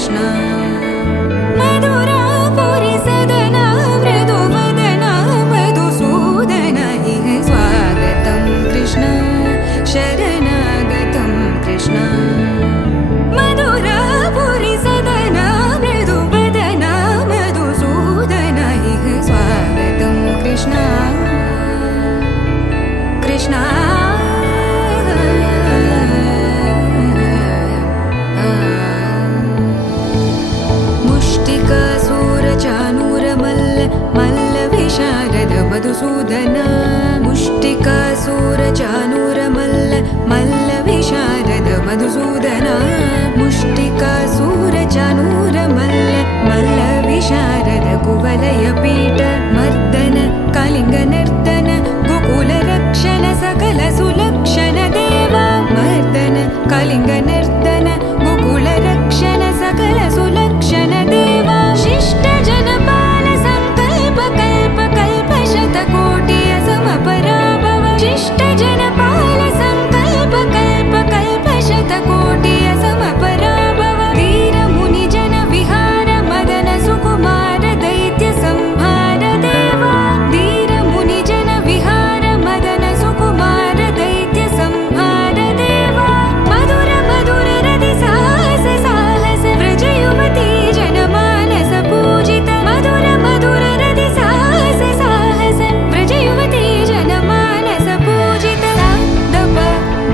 कृष्ण मधुरापुरी सदना मृदुवदना मधुसूदन इह स्वागतं कृष्ण शरणागतं कृष्ण मधुरापुरी सदना मृदुवदना मधुसूदन इह स्वागतं कृष्ण कृष्ण मधुसूदन मुष्टिकासुरचाणूरमल्ल मल्लविशारद मधुसूदन मुष्टिकासुरचाणूरमल्ल मल्लविशारद कुवलयपीठ मर्दन कलिङ्गनर्तन गोकुलरक्षण सकल सुलक्षण देवा मर्दन कलिङ्गनर्तन गोकुलरक्षण सकल सुलक्षण देवा शिष्ट जनपाल संकल्प कल्प कल्प शतकोटिय समपराभव शिष्ट जनपाल संकल्प कल्प कल्प शतकोटिय समपराभव वीर मुनि जन विहार मदन सुकुमार दैत्य संहार देवा वीर मुनि जन विहार मदन सुकुमार दैत्य संहार देवा मधुर मधुर रति साहस साहस व्रज युवती जनमानस पूजित मधुर मधुर रति साहस साहस व्रज युवती जनमानस पूजित दप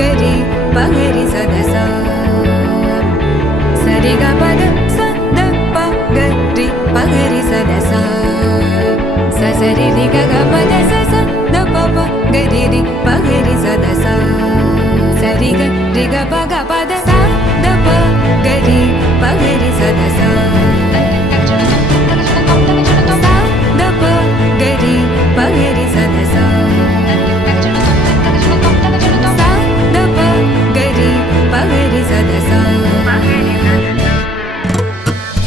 गरि पगरि सदसा सरि ग पद स द प गरि पगरि सदसा स सरि रि ग ग पद स स द प प गरि रि पगरि सदसा सरि ग रि ग प ग पद स द प गरि पगरि सदसा द प गरि पगरि सदसा द प गरि पगरि सदसा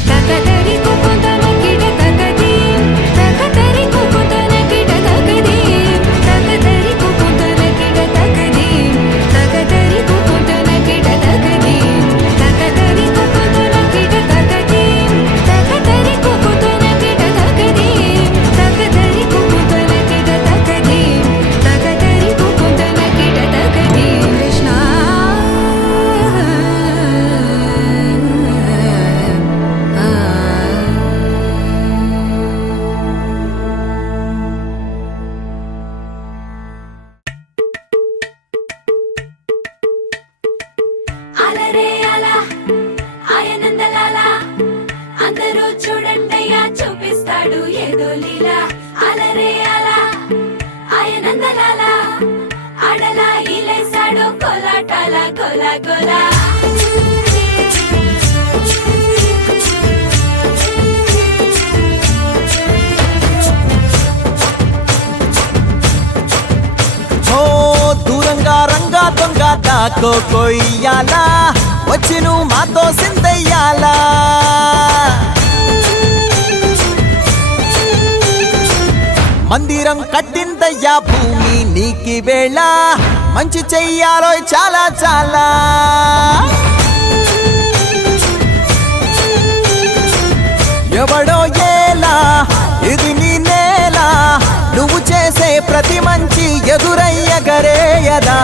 तकतरि कुकुतन किट तकदीम तकतरि कुकुतन किट तकदीम तकतरि कुकुतन किट तकदीम तकतरि कुकुतन किट तकदीम तकतरि कुकुतन किट तकदीम तकतरि कुकुतन किट तकदीम तकतरि कुकुतन किट तकदीम तकतरि कुकुतन किट तकदीम कृष्ण అలరే అలా ఆయనందలాలా అందరూ చూడండయ్యా చూపిస్తాడు ఏదో లీలా అలరే అలా ఆయనందలాలా ఆడలా ఈలేసాడు కోలాటాల గోలా గోలా ఓ దూరంగా రంగా దొంగ దాకో కొయ్యాలా వచ్చి నువ్వు మాతో సిందయ్యాలా మందిరం కట్టిందయ్యా భూమి నీకి వేళ మంచి చెయ్యాలో చాలా చాలా ఎవడో ఏలా ఇది నీ నేల నువ్వు చేసే ప్రతి మంచి ఎదురయ్యగరేయదా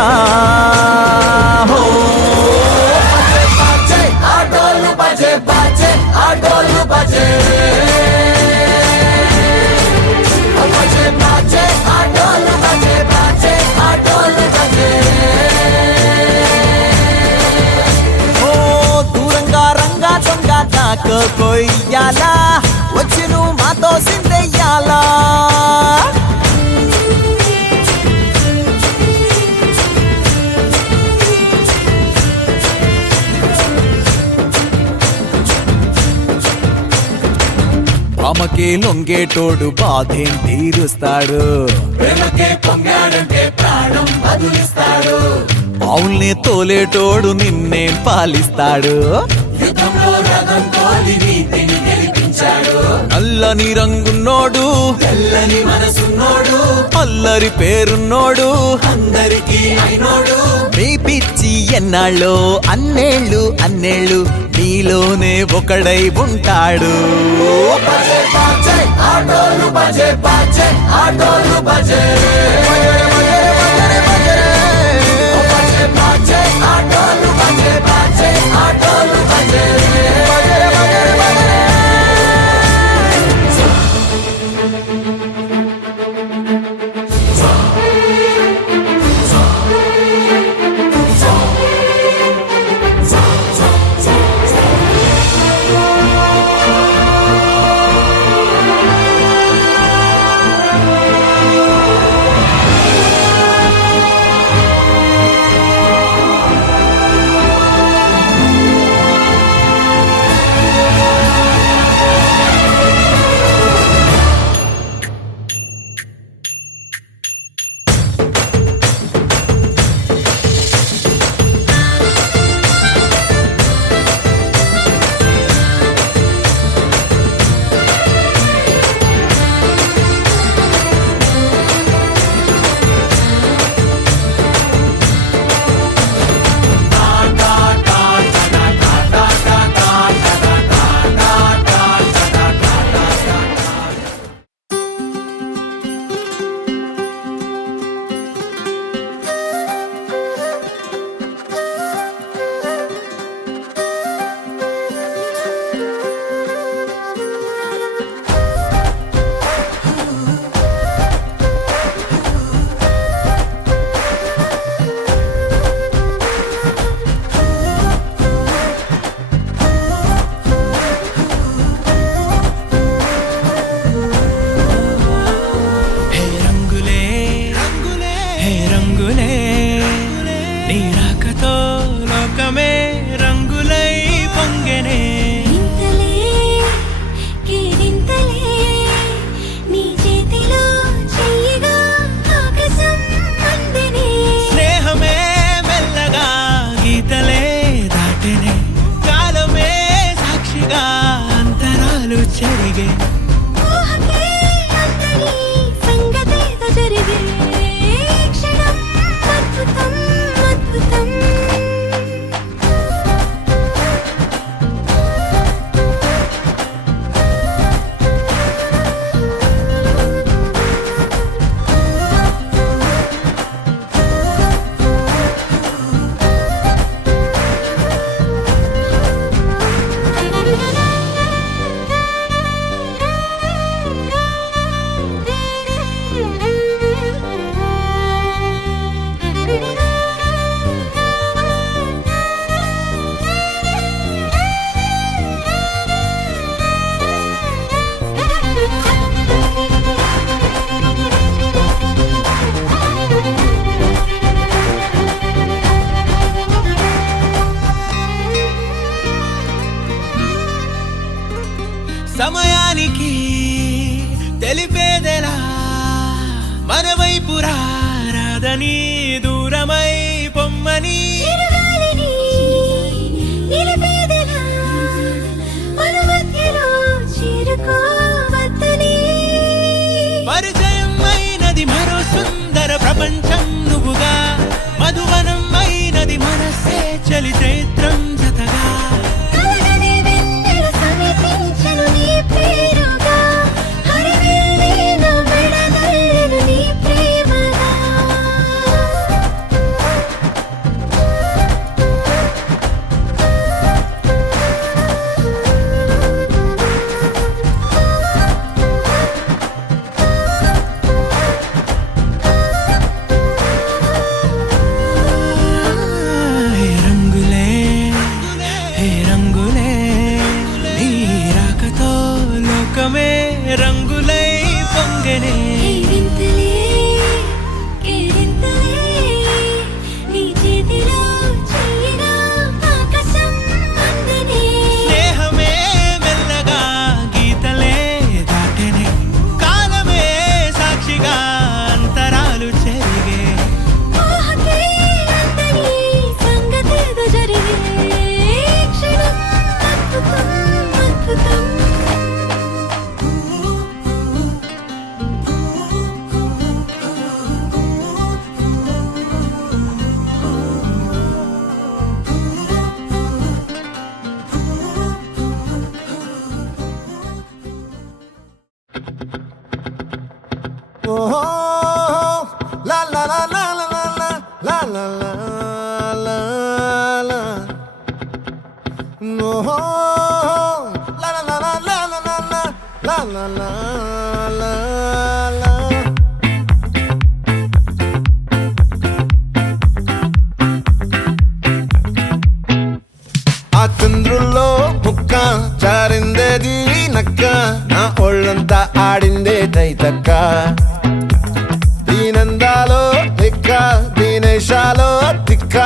హో బజే ఆటోలు బజే బజే ఆటోలు బజే బజే బజే ఆటోలు బజే బజే ఆటోలు బజే ఓ దూరంగా రంగా దొంగ దాకో కొయ్యాలా వచ్చి నువ్వు మాతో సిందెయ్యాలా ప్రేమకే లొంగేటోడు బాధేం తీరుస్తాడు ప్రేమకే పొంగాడంటే ప్రాణం బదులిస్తాడు అవుల్ని తోలేటోడు నిన్నేం పాలిస్తాడు యుద్ధంలో రథం తోలి నీతిని గెలిపించాడు నల్లని రంగున్నోడు తెల్లని మనసున్నోడు అల్లరి పేరున్నోడు అందరికీ అయినోడు మీ పిచ్చి ఎన్నాళ్ళు అన్నేళ్ళు నీలోనే ఒకడై ఉంటాడు. బజే బాజే ఆటోలు బజే బాజే ఆటోలు బజే బజే బాజే ఆటోలు బజే బాజే ఆటోలు బజే la la la la. No, la la la la la la la la la la la la. ఆ చంద్రుల్లో ముక్క చారిందేది నక్క నా ఒళ్ళంతా ఆడిందే తైతక్క దీనందాలో తిక్క దీనేశాలో తిక్క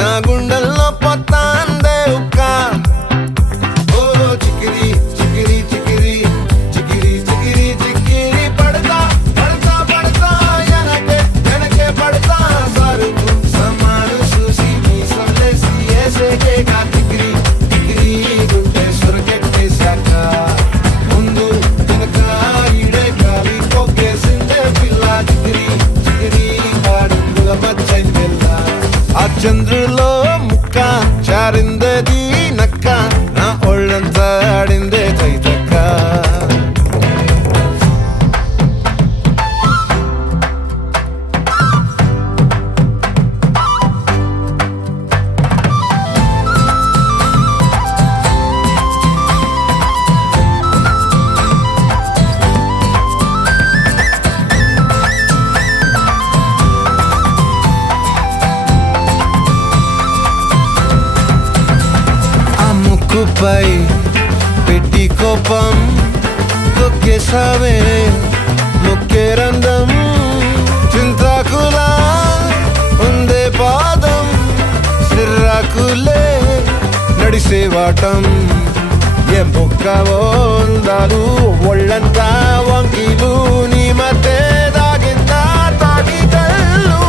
నా గుండెల్లో పొత్తాందే ఉక్క ఓ చికిరి చికిరి చికిరి చికిరి చికిరి చికిరి పడతా పడతా పడతా ఎనకే ఎనకే పడతా సరుకు సమాను చూసి మీ సొల్లేసి ఏసేకే కా చికిరి చికిరి గుండె సురకెట్టేశాక ముందు వెనక ఈడే గాలి కొక్కేసిందే పిల్ల చికిరి చికిరి ఆడుందుల మచ్చైందెల్ల ఆ చంద్రులో ముక్క చారిందది నక్క నా ఒళ్ళంతా ఆడిందే తైతక్క ఆ ముక్కుపై పెట్టి కోపం తొక్కేసావే ముక్కే రంధం చింతాకులా ఉందే పాదం సిర్రాకులే నడిసేవాటం ఏ బొక్కవో ఉందాలు ఒళ్ళంతా వంకీలు నీ మధ్య దాగిందా తాగి కళ్ళు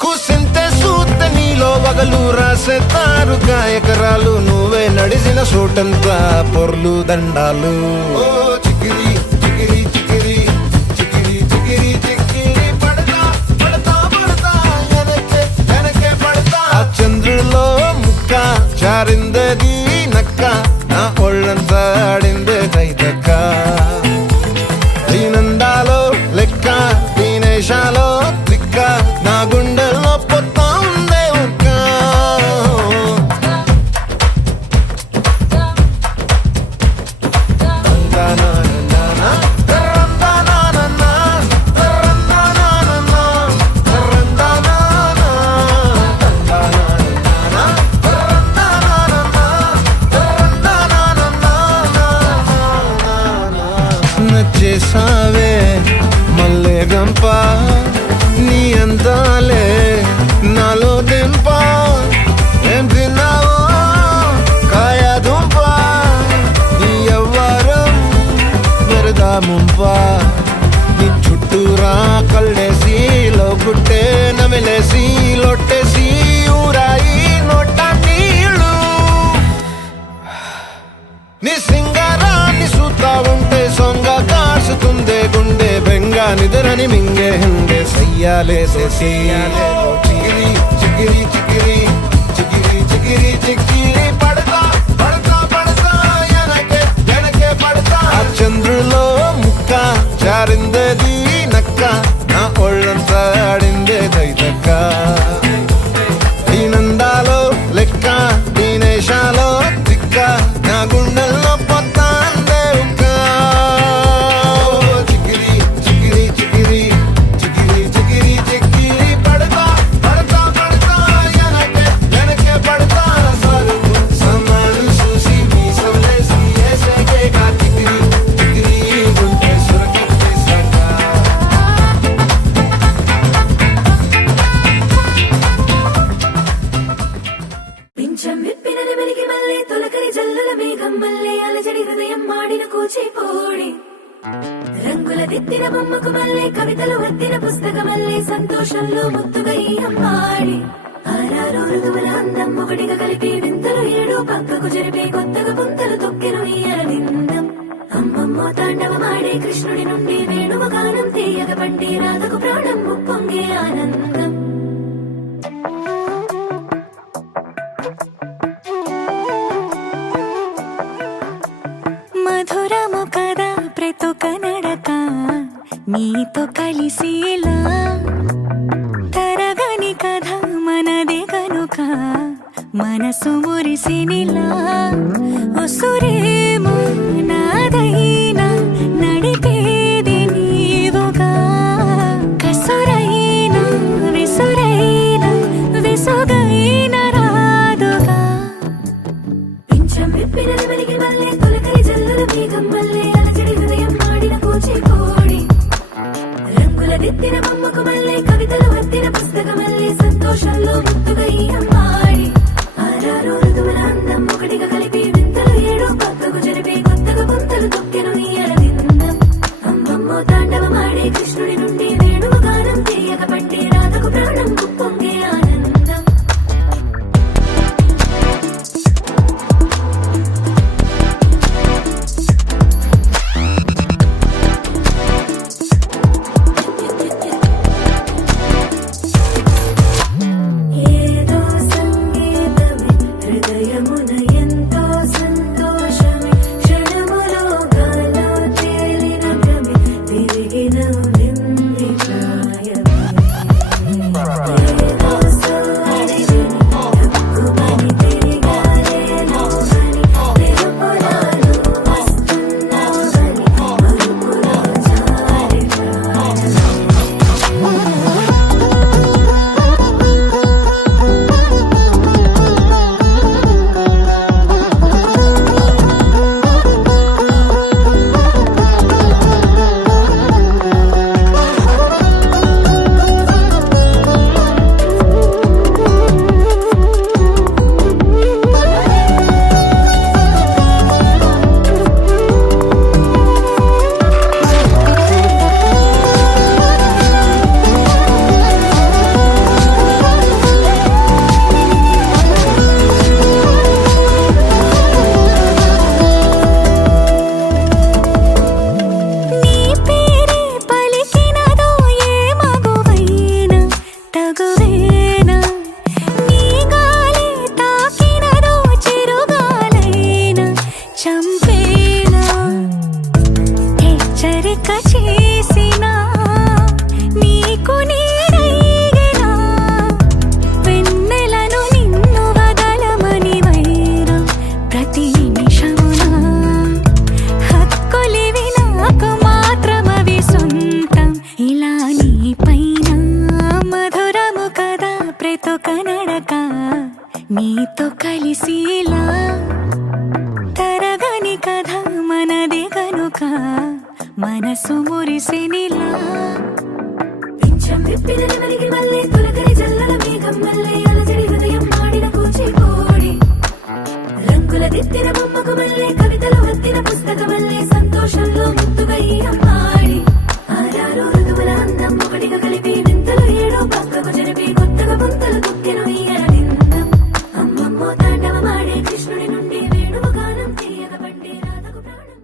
కూసింతే సూత్తే నీలో వగలు రాసేతారు గాయకరాలు నువ్వే నడిసిన చోటంతా పొర్లు దండాలు ఓ చికిరి చికిరి చికిరి చికిరి చికిరి చికిరి పడతా పడతా పడతా ఎనకే ఎనకే పడతా ఆ చంద్రులో ముక్క చారిందది నక్క నా ఒళ్ళంతా ఆడిందే తైతక్క దీనందాలో లెక్క దీనేశాలో దిక్క నా గుండెల్లో పొత్తా ఉందే ఉక్క నచ్చేసావే మల్లె గంప నీ అందాలే నాలో దింప ఏం తిన్నావో కాయ దుంప నీ ఎవ్వరం మెరదా ముంప నీ చుట్టూరా కళ్ళేసి లోగుట్టే నమిలేసి లొట్టేసి ఊరాయి నోట నీళ్ళు నీ సింగారాన్ని చూస్తా ఉంటే సొంగ కాసుతుందే గుండె బెంగ నిద్రని మింగే హంగే సయ్యాలేసే చిగిరి చిగిరి చిగిరి చిగిరి చిగిరి చిగిరి పడతా పడతా పడతా ఎనకే ఎనకే పడతా ఆ చంద్రులో ముక్క చారిందది నక్క నా ఒళ్ళంతా ఆడిందే తైతక్క దీనందాలో లెక్క దీనేశాలో దిక్క నా గుండెల్లో పొత్తాందే ఉక్క చికిరి చికిరి చికిరి చికిరి చికిరి చికిరి పడతా పడతా పడతా ఎనకే ఎనకే పడతా సరుకు సమాను చూసి మీ సొల్లేసి ఏసేకే కా చికిరి చికిరి గుండె సురకెట్టేశాక పింఛం విప్పిన నెమలికి మళ్ళీ తొలకరి జల్లుల మేఘం మళ్ళీ అలజడి హృదయం మాడిన కూచిపోడి రంగుల దిద్దిన బొమ్మకు మళ్ళీ కవితలు వద్దిన పుస్తకమల్లే సంతోషంలో ముద్దుగా ఈ అమ్మాడి ఆరారు ఋతువుల అందం ఒకటిగా కలిపి వింతలు ఏడు పక్కకు జరిపే కొత్తగా పుంతలు తొక్కెను ఈ అరవిందం అమ్మమ్మో తాండవమాడే కృష్ణుడి నుండి వేణువ గానం తీయగ పండి రాధకు ప్రాణం ఉప్పొంగే ఆనందం మధురము కదా ప్రతి ఒక్క నడక నీతో కలిసేలా మనసు మురిసినిలా ఉసురేమో నాదైనా నడిపేది నీవుగా కసురైనా విసురైనా విసుగైన రాదుగా పింఛం విప్పిన నెమలికి మళ్ళీ తొలకరి జల్లుల మేఘం మళ్ళీ అలజడి హృదయం మాడిన కూచిపూడి రంగుల దిద్దిన బొమ్మకు మళ్ళీ కవితలు వత్తిన పుస్తకమల్లే సంతోషంలో ముత్తుగా ఈ అమ్మాడి ఆరారు ఋతువుల అందం ఒకటిగా కలిపి వింతలు ఏడో పక్కకు జరిపి కొత్తగా పుంతలు తొక్కెను ఈ అరవిందం అమ్మమ్మో తాండవమాడే కృష్ణుడి నుండి వేణువు గానం తీయక పట్టి రాధకు ప్రాణం పొంగే ఆనందం ఏదో సంగీతమే హృదయమున ఎంతో సంతోషమే క్షణములో గాలో తేలిన భ్రమే తిరిగిన వింది ప్రాయమే ఏదో సోయరిని తక్కువని తిరిగాలేను అని తెలుపురాను వస్తున్నావు అని మరుపులో జారి ప్రాణమే నీ పేరే పలికినదో ఏ మగువైనా తగువేనా నీ గాలి తాకినదో చిరుగాలైనా చంపేనా హెచ్చరిక చేసినా నీకు నీడైనా వెన్నెలను నిన్ను వదలమని వైరం ప్రతి నిమిషమున హక్కులివి నాకు మాత్రమవి సొంతం ఇలా నీ పైన మధురము కదా ప్రతొక నడక నీతో కలిసిలా తరగని కథ మనది కనుక మనసు మురిసినిలా పింఛం విప్పిన నెమలికి మళ్ళీ తొలకరి జల్లుల మేఘం మళ్ళీ అలజడి హృదయం మాడిన కూచిపూడి రంగుల దిద్దిన బొమ్మకు మళ్ళీ కవితలు వత్తిన పుస్తకమల్లే సంతోషంలో ముత్తుగా ఈ అమ్మాడి ఆరారు ఋతువుల అందం ఒకటిగా కలిపి వింతలు ఏడో పక్కకు జరిపి కొత్తగా పుంతలు తొక్కెను ఈ అరవిందం అమ్మమ్మో తాండవమాడే కృష్ణుడి నుండి వేణువు గానం తీయక పట్టి రాధకు ప్రాణం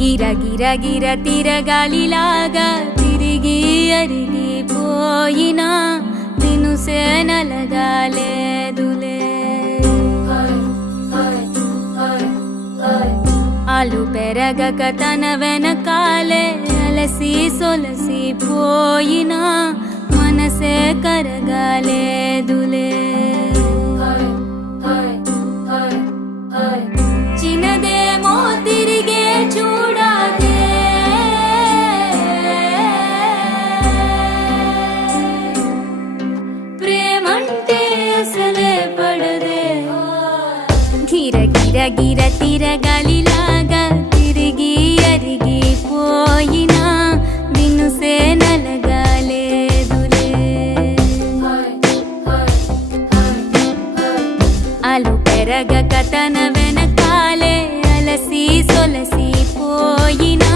గిర గిర గిర తిరగాలిలాగా తిరిగి అరిగిపోయినా దినుసే నలగాలేదులే ఆలు పెరగక తన వెనకాలే అలసి సొలసి పోయినా మనసే కరగాలేదులే చిన్నదేమో తిరిగే చూడాదే ప్రేమంటే అసలే పడదే గిర గిర గిర తిరగాలిలాగా తిరిగి అరిగిపోయినా దినుసే నలగాలేదులే ఆలు పెరగక తన వెనకాలే అలసి సొలసి సొలసి పోయినా